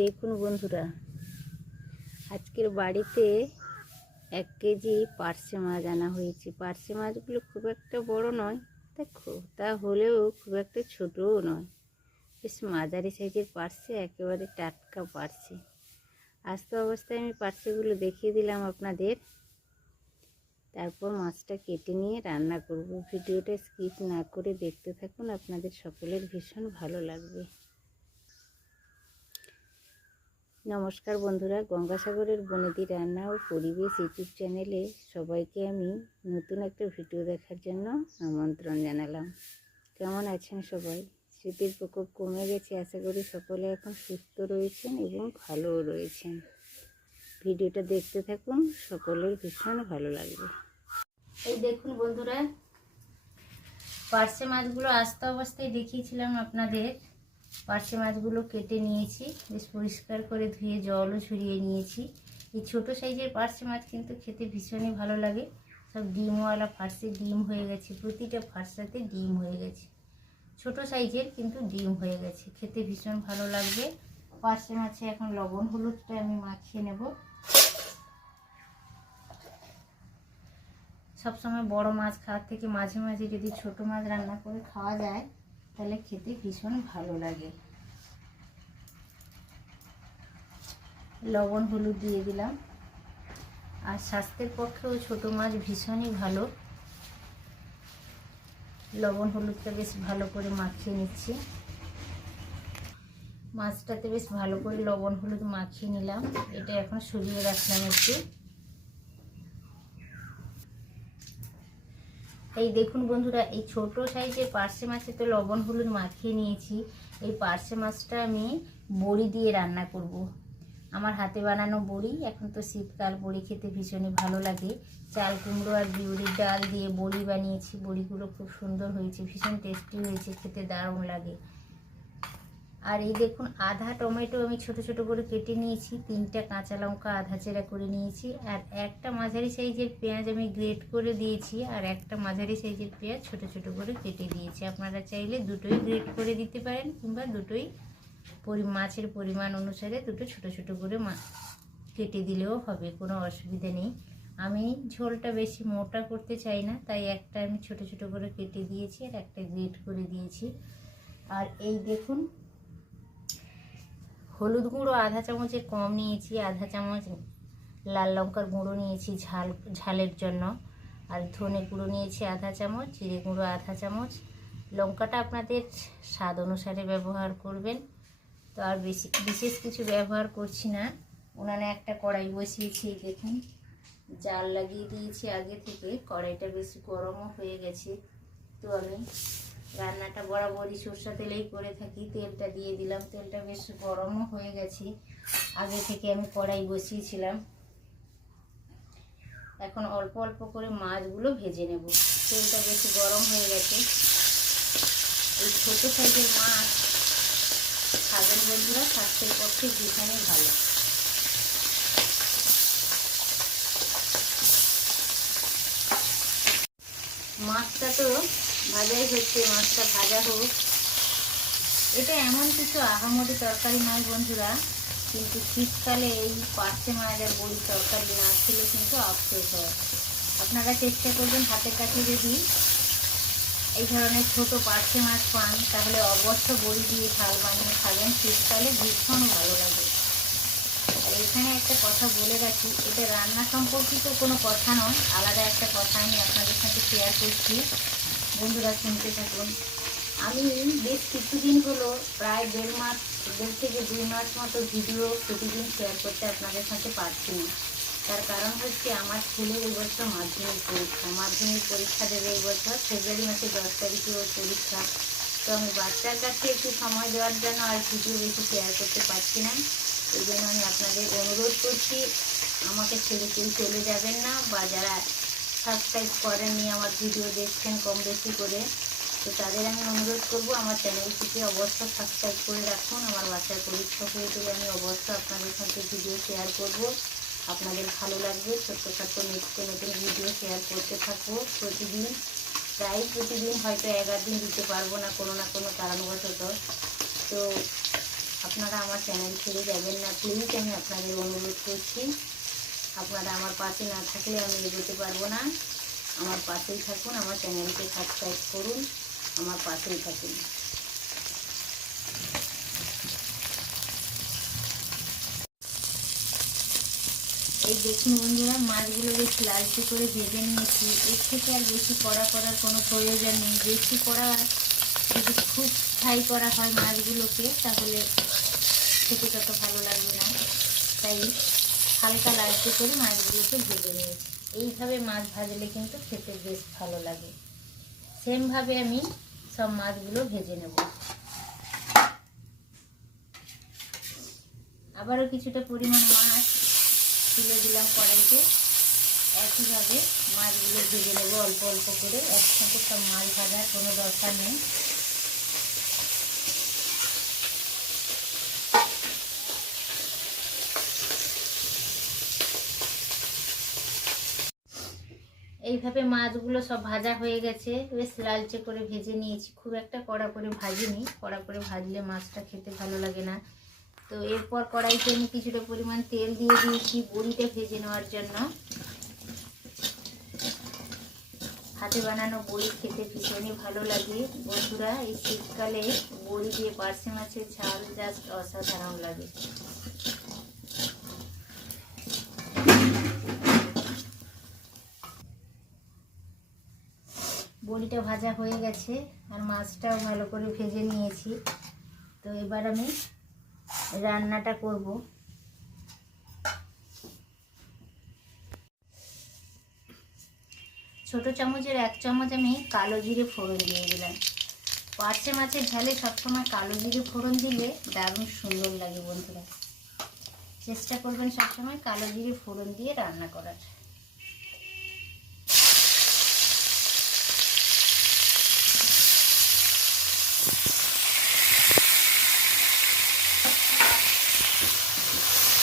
দেখুন বন্ধুরা, আজকের বাড়িতে 1 কেজি পার্শে মাছ আনা হয়েছে। পার্শে মাছগুলো খুব একটা বড় নয়, দেখো, তা হলেও খুব একটা ছোটও নয়, বেশ মাঝারি সাইজের পার্শে, একেবারে টাটকা পার্শে। আস্ত অবস্থায় আমি পার্শেগুলো দেখিয়ে দিলাম আপনাদের। তারপর মাছটা কেটে নিয়ে রান্না করব। ভিডিওটা স্কিপ না করে দেখতে থাকুন, আপনাদের সকলের ভীষণ ভালো লাগবে। নমস্কার বন্ধুরা, গঙ্গাসাগরের বনেদি রান্না ও পরিবেশ ইউটিউব চ্যানেলে সবাইকে আমি নতুন একটা ভিডিও দেখার জন্য আমন্ত্রণ জানালাম। কেমন আছেন সবাই? শীতের প্রকোপ কমে গেছে, আশা করি সকলে এখন সুস্থ রয়েছেন এবং ভালোও রয়েছেন। ভিডিওটা দেখতে থাকুন, সকলের ভীষণ ভালো লাগবে। এই দেখুন বন্ধুরা, পার্শে মাছগুলো আস্ত অবস্থায় দেখিয়েছিলাম আপনাদের। পার্শে মাছগুলো কেটে নিয়েছি, বেশ পরিষ্কার করে ধুয়ে জলও ঝরিয়ে নিয়েছি। এই ছোটো সাইজের পার্শে মাছ কিন্তু খেতে ভীষণই ভালো লাগে। সব ডিমওয়ালা পার্শে, ডিম হয়ে গেছে, প্রতিটা পার্শাতে ডিম হয়ে গেছে। ছোট সাইজের কিন্তু ডিম হয়ে গেছে, খেতে ভীষণ ভালো লাগবে। পার্শে মাছে এখন লবণ হলুদটা আমি মাখিয়ে নেব। সবসময় বড় মাছ খাওয়ার থেকে মাঝে মাঝে যদি ছোট মাছ রান্না করে খাওয়া যায়, তাহলে খেতে ভীষণ ভালো লাগে। লবণ হলুদ দিয়ে দিলাম। আর স্বাস্থ্যের পক্ষেও ছোট মাছ ভীষণই ভালো। লবণ হলুদটা বেশ ভালো করে মাখিয়ে নিচ্ছি। মাছটাতে বেশ ভালো করে লবণ হলুদ মাখিয়ে নিলাম। এটা এখন সরিয়ে রাখলাম একটু। এই দেখুন বন্ধুরা, এই ছোট সাইজের পার্শে মাছে তো লবণ হলুদ মাখিয়ে নিয়েছি। এই পার্শে মাছটা আমি বড়ি দিয়ে রান্না করব। আমার হাতে বানানো বড়ি, এখন তো শীতকাল, বড়ি খেতে ভীষণই ভালো লাগে। চাল কুমড়ো আর বিউলির ডাল দিয়ে বড়ি বানিয়েছি। বড়িগুলো খুব সুন্দর হয়েছে, ভীষণ টেস্টি হয়েছে, খেতে দারুণ লাগে। আর এই দেখুন, আধা টমেটো আমি ছোট ছোট করে কেটে নিয়েছি, 3টা কাঁচা লঙ্কা আধা চেরা করে নিয়েছি, আর একটা মাঝারি সাইজের পেঁয়াজ আমি গ্রেট করে দিয়েছি, আর একটা মাঝারি সাইজের পেঁয়াজ ছোট ছোট করে কেটে দিয়েছি। আপনারা চাইলে দুটোই গ্রেট করে দিতে পারেন, কিংবা দুটোই মাছের পরিমাণ অনুসারে দুটো ছোট ছোট করে কেটে দিলেও হবে, কোনো অসুবিধা নেই। আমি ঝোলটা বেশি মোটা করতে চাই না, তাই একটা আমি ছোট ছোট করে কেটে দিয়েছি আর একটা গ্রেট করে দিয়েছি। আর এই দেখুন, হলুদ গুঁড়ো আধা চামচের কম নিয়েছি, আধা চামচ লাল লঙ্কার গুঁড়ো নিয়েছি ঝালের জন্য, আর ধনে গুঁড়ো নিয়েছি আধা চামচ, জিরে গুঁড়ো আধা চামচ। লঙ্কাটা আপনাদের স্বাদ অনুসারে ব্যবহার করবেন। তো আর বিশেষ কিছু ব্যবহার করছি না। উনানে একটা কড়াই বসিয়েছি, দেখুন, জাল লাগিয়ে দিয়েছি আগে থেকে। কড়াইটা বেশ গরমও হয়ে গেছে। তো আমি রান্নাটা বরাবরই সরষা তেলেই করে থাকি। তেলটা দিয়ে দিলাম, তেলটা বেশ গরমও হয়ে গেছে। আগে থেকে আমি কড়াই বসিয়েছিলাম। এখন অল্প অল্প করে মাছগুলো ভেজে নেব। তেলটা বেশ গরম হয়ে গেছে। এই ছোট সাইজের মাছ খাবেন বন্ধুরা, স্বাস্থ্যের পক্ষে ভীষণই ভালো। মাছটা তো ভাজাই হচ্ছে, মাছটা ভাজা হোক। এটা এমন কিছু আহামরি তরকারি নয় বন্ধুরা, কিন্তু শীতকালে এই পার্শে মাছ আর বড়ি তরকারি না খেলে কিন্তু আফসোস হয়। আপনারা চেষ্টা করবেন, হাতের কাছে যদি এই ধরনের ছোট পার্শে মাছ পান, তাহলে অবশ্য বড়ি দিয়ে ঝাল বানিয়ে খাবেন, শীতকালে ভীষণ ভালো লাগে। আর এখানে একটা কথা বলে রাখি, এটা রান্না সম্পর্কিত কোনো কথা নয়, আলাদা একটা কথা আমি আপনাদের সাথে শেয়ার করছি। বন্ধুরা শুনতে থাকুন। আমি বেশ কিছুদিন হলো, প্রায় 1.5 থেকে 2 মাস মতো ভিডিও প্রতিদিন শেয়ার করতে আপনাদের সাথে পারছি না। তার কারণ হচ্ছে, আমার ছেলের এই বছর মাধ্যমিক পরীক্ষা দেবে এই বছর। ফেব্রুয়ারি মাসের 10 তারিখে ওর পরীক্ষা। তো আমি বাচ্চার কাছে একটু সময় দেওয়ার জন্য আর ভিডিও বেশি শেয়ার করতে পারছি না। এই জন্য আমি আপনাদের অনুরোধ করছি, আমাকে ছেড়ে কেউ চলে যাবেন না, বা যারা সাবস্ক্রাইব করেননি, আমার ভিডিও দেখছেন কম বেশি করে, তো তাদের আমি অনুরোধ করব, আমার চ্যানেলটিকে অবশ্যই সাবস্ক্রাইব করে রাখুন। আমার বাচ্চার পরীক্ষা হয়ে গেলে আমি অবশ্যই আপনাদের সাথে ভিডিও শেয়ার করব, আপনাদের ভালো লাগবে। ছোট্টখাট্ট নিত্য নতুন ভিডিও শেয়ার করতে থাকবো প্রতিদিন। প্রায় প্রতিদিন হয়তো 11 দিন দিতে পারবো না, কোনো না কোনো কারণবশত। তো আপনারা আমার চ্যানেল ছেড়ে যাবেন না, প্লিজ আমি আপনাদের অনুরোধ করছি। আপনারা আমার পাশে না থাকলে আমি এগোতে পারবো না। আমার পাশেই থাকুন, আমার চ্যানেলকে সাবস্ক্রাইব করুন, আমার পাশেই থাকুন। এই দেখুন বন্ধুরা, মাছগুলো বেশ লালচে করে ভেজে নিয়েছি। এর থেকে আর বেশি কড়া করার কোনো প্রয়োজন নেই। বেশি কড়া যদি খুব ফ্রাই করা হয় মাছগুলোকে, তাহলে খেতে তত ভালো লাগবে না। তাই হালকা লালচে করে মাছগুলোকে ভেজে নিয়েছি। এইভাবে মাছ ভাজলে কিন্তু খেতে বেশ ভালো লাগে। সেমভাবে আমি সব মাছগুলো ভেজে নেব। আবারও কিছুটা পরিমাণ মাছ তুলে দিলাম কড়াইতে। একইভাবে মাছগুলো ভেজে নেব অল্প অল্প করে, একসাথে সব মাছ ভাজার কোনো দরকার নেই। এইভাবে মাছগুলো সব ভাজা হয়ে গেছে, বেশ লালচে করে ভেজে নিয়েছি। খুব একটা কড়া করে ভাজিনি, কড়া করে ভাজলে মাছটা খেতে ভালো লাগে না। তো এরপর কড়াইতে আমি কিছুটা পরিমাণ তেল দিয়ে দিয়েছি বড়িটা ভেজে নেওয়ার জন্য। হাতে বানানো বড়ি খেতে ভীষণই ভালো লাগে বন্ধুরা। এই শীতকালে বড়ি দিয়ে পার্শে মাছের ঝাল জাস্ট অসাধারণ লাগে। বড়িটা ভাজা হয়ে গেছে আর মাছটাও ভালো করে ভেজে নিয়েছি। তো এবার আমি রান্নাটা করব। ছোট চামচের 1 চামচ আমি কালো জিরে ফোড়ন দিয়ে দিলাম। পার্শে মাছের ঝালে সবসময় কালো জিরে ফোড়ন দিলে দারুণ সুন্দর লাগে বন্ধুরা। চেষ্টা করবেন সবসময় কালো জিরে ফোড়ন দিয়ে রান্না করার।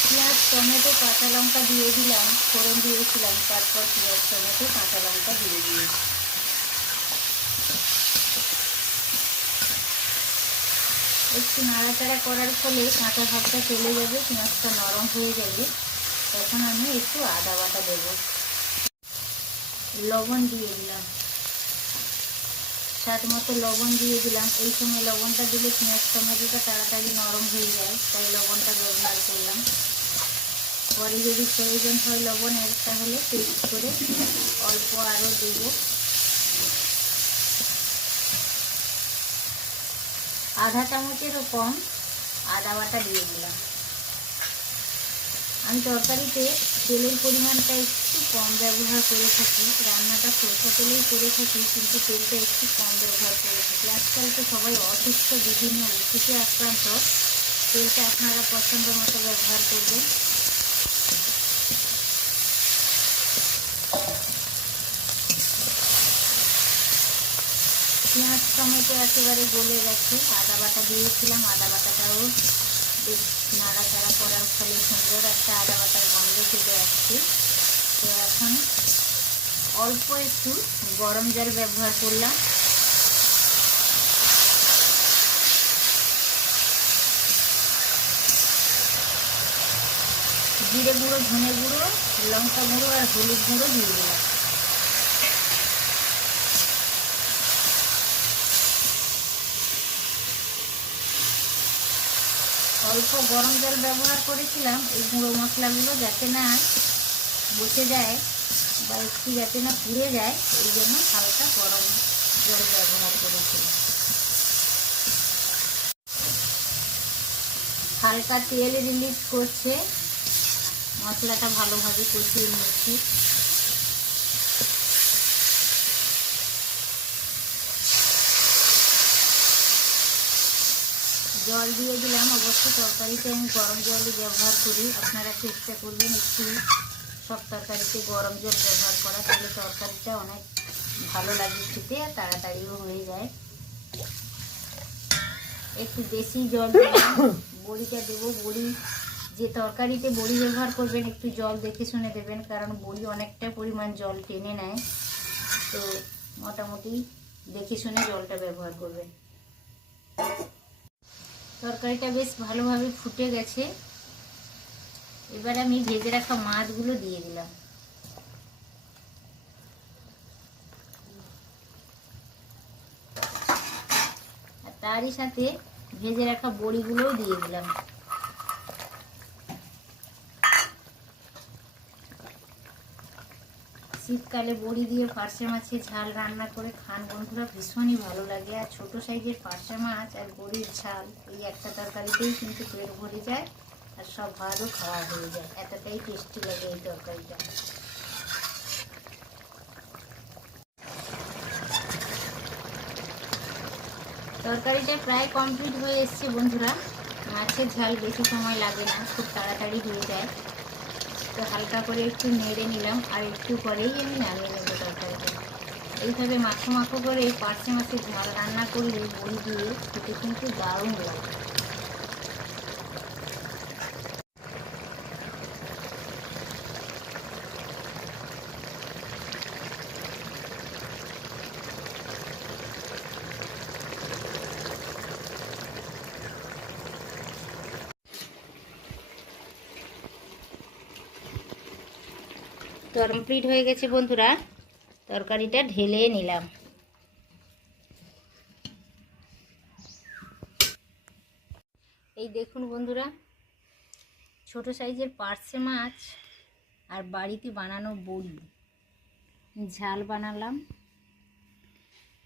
পেঁয়াজ টমেটো কাঁচা লঙ্কা দিয়ে দিলাম, ফোড়ন দিয়েছিলাম, তারপর পেঁয়াজ টমেটো কাঁচা লঙ্কা দিয়ে দিয়েছি। একটু নাড়াচাড়া করার ফলে কাঁচা ভাবটা চলে যাবে, পেঁয়াজটা নরম হয়ে যাবে। তখন আমি একটু আদা বাটা দেবো, লবণ দিয়ে দিলাম, স্বাদ মতো লবণ দিয়ে দিলাম। এই সময় লবণটা দিলে পেঁয়াজ টমেটোটা তাড়াতাড়ি নরম হয়ে যায়, তাই লবণটা ব্যবহার করলাম। পরে যদি প্রয়োজন হয় লবণের, তাহলে টেস্ট করে অল্প আরও দেব। আধা চামচেরও কম আদা বাটা দিয়ে দিলাম। আমি তরকারিতে তেলের পরিমাণটা একটু কম ব্যবহার করে থাকি, রান্নাটা সরষে তেলেই করে থাকি, কিন্তু তেলটা একটু কম ব্যবহার করে থাকি। আজকাল তো সবাই অসুস্থ, বিভিন্ন অসুখে আক্রান্ত। তেলটা আপনারা পছন্দ মতো ব্যবহার করবেন। পেঁয়াজ টমেটো একেবারে গলে গেছে, আদা বাটা দিয়েছিলাম, আদা বাটাটাও বেশ নাড়াচাড়া করার ফলে সুন্দর একটা আদা বাটার গন্ধ চলে আসছে। তো এখন অল্প একটু গরম জল ব্যবহার করলাম। জিরে গুঁড়ো, ধনে গুঁড়ো, লঙ্কা গুঁড়ো আর হলুদ গুঁড়ো দিয়ে দিলাম। অল্প গরম জল ব্যবহার করেছিলাম এই গুঁড়ো মশলাগুলো যাতে না বসে যায় বা একটু যাতে না পুড়ে যায়, এই জন্য হালকা গরম জল ব্যবহার করেছিলাম। হালকা তেল রিলিজ করছে, মশলাটা ভালোভাবে কষিয়ে নিয়েছি। জল দিয়ে দিলাম। অবশ্য তরকারিতে আমি গরম জলই ব্যবহার করি, আপনারা চেষ্টা করবেন একটু সব তরকারিতে গরম জল ব্যবহার করা, তাহলে তরকারিটা অনেক ভালো লাগে খেতে আর তাড়াতাড়িও হয়ে যায়। একটু বেশি জল দিলাম, বড়িটা দেবো। বড়ি যে তরকারিতে বড়ি ব্যবহার করবেন একটু জল দেখে শুনে দেবেন, কারণ বড়ি অনেকটা পরিমাণ জল টেনে নেয়। তো মোটামুটি দেখে শুনে জলটা ব্যবহার করবেন। তরকারিটা বেশ ভালোভাবে ফুটে গেছে। এবার আমি ভেজে রাখা মাছগুলো দিয়ে দিলাম। আর তারই সাথে ভেজে রাখা বড়িগুলোও দিয়ে দিলাম। শীতকালে বড়ি দিয়ে পার্শে মাছের ঝাল রান্না করে খান বন্ধুরা, ভীষণই ভালো লাগে। আর ছোটো সাইজের পার্শে মাছ আর বড়ির ঝাল এই একটা তরকারিতেই কিন্তু পেট ভরে যায় আর সব ভাতও খাওয়া হয়ে যায়, এতটাই টেস্টি লাগে এই তরকারিটা। তরকারিটা প্রায় কমপ্লিট হয়ে এসছে বন্ধুরা। মাছের ঝাল বেশি সময় লাগে না, খুব তাড়াতাড়ি হয়ে যায়। তো হালকা করে একটু নেড়ে নিলাম, আর একটু পরেই আমি নামিয়ে নেব তরকারিটা। এইভাবে মাখো মাখো করে পার্শে মাছের ঝাল রান্না করলে বড়ি দিয়ে খেতে কিন্তু দারুণ লাগে। তো কমপ্লিট হয়ে গেছে বন্ধুরা, তরকারিটা ঢেলে নিলাম। এই দেখুন বন্ধুরা, ছোট সাইজের পার্শে মাছ আর বাড়িতে বানানো বড়ি ঝাল বানালাম।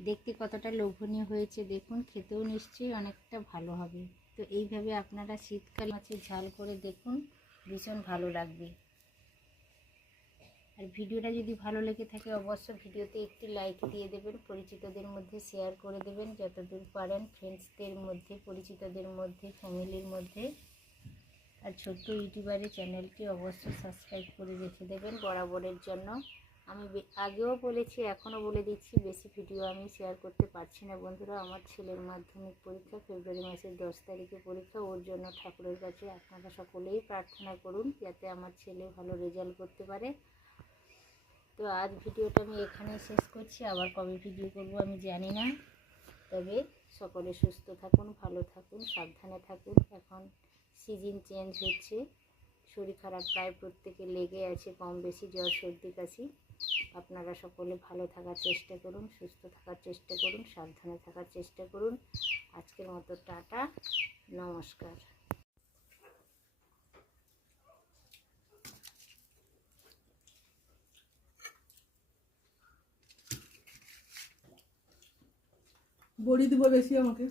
দেখতে কতটা লোভনীয় হয়েছে দেখুন, খেতেও নিশ্চয়ই অনেকটা ভালো হবে। তো এইভাবে আপনারা শীতকালে মাছের ঝাল করে দেখুন, ভীষণ ভালো লাগবে। আর ভিডিওটা যদি ভালো লেগে থাকে অবশ্যই ভিডিওতে একটি লাইক দিয়ে দেবেন, পরিচিতদের মধ্যে শেয়ার করে দেবেন যতদূর পারেন, ফ্রেন্ডসদের মধ্যে, পরিচিতদের মধ্যে, ফ্যামিলির মধ্যে। আর ছোট্ট ইউটিউবারের চ্যানেলটি অবশ্যই সাবস্ক্রাইব করে রেখে দেবেন বরাবরের জন্য। আমি আগেও বলেছি, এখনও বলে দিচ্ছি, বেশি ভিডিও আমি শেয়ার করতে পারছি না বন্ধুরা। আমার ছেলের মাধ্যমিক পরীক্ষা, ফেব্রুয়ারি মাসের 10 তারিখে পরীক্ষা। ওর জন্য ঠাকুরের কাছে আপনারা সকলেই প্রার্থনা করুন যাতে আমার ছেলে ভালো রেজাল্ট করতে পারে। তো আজ ভিডিওটা আমি এখানেই শেষ করছি, আবার কবে ভিডিও করব আমি জানি না। তবে সকলে সুস্থ থাকুন, ভালো থাকুন, সাবধানে থাকুন। এখন সিজন চেঞ্জ হচ্ছে, শরীর খারাপ প্রায় প্রত্যেকে লেগে আছে, কম বেশি জ্বর সর্দি কাশি। আপনারা সকলে ভালো থাকার চেষ্টা করুন, সুস্থ থাকার চেষ্টা করুন, সাবধানে থাকার চেষ্টা করুন। আজকের মতো টাটা, নমস্কার। বড়ি দিব বেশি আমাকে।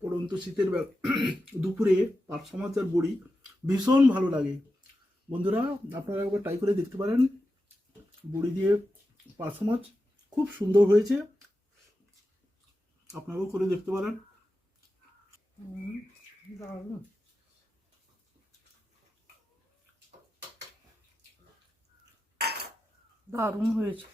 পড়ন্ত শীতের দুপুরে পার্শে মাছ আর বড়ি ভীষণ ভালো লাগে বন্ধুরা। আপনারা একবার ট্রাই করে দেখতে পারেন। বড়ি দিয়ে পার্শে মাছ খুব সুন্দর হয়েছে, আপনারাও করে দেখতে পারেন। দারুণ হয়েছে।